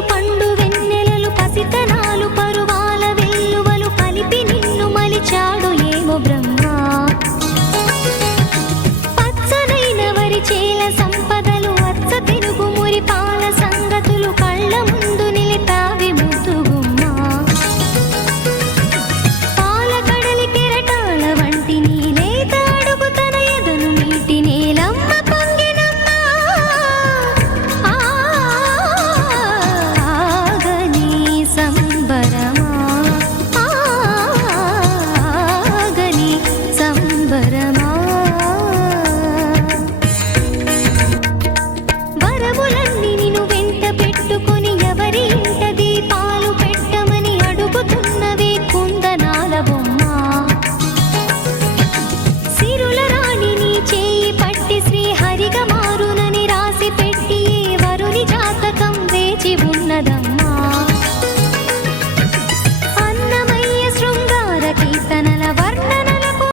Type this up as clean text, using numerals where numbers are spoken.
తేనెలు పండు వెన్నెలలు పసితనాలు పరువాల వెల్లువలు కలిపి నిన్ను మలిచాడు ఏమో బ్రహ్మ. పచ్చనైన వరి చేల సంపదలు అచ్చ తెలుగు మురి పాల సంగతులు కళ్ళ ముందు నిలితావి ముద్దుగుమ్మ. పాల కడలి కెరటాల వంటి నీలేత అడుగు తన ఎదను నీటి నేలమ్మ పొంగినమ్మ. ఆగని సంబరమా ఆగని సంబరమా. వరములన్నీ నిన్ను వెంట పెట్టుకొని ఎవరి ఇంట దీపాలు పెట్టమని అడుగుతున్నవే కుందనాల బొమ్మ. సిరుల రాణి నీ చేయి పట్టి శ్రీహరిగా మారునని రాసి పెట్టి ఏ వరుని జాతకం వేచి ఉన్నదమ్మ.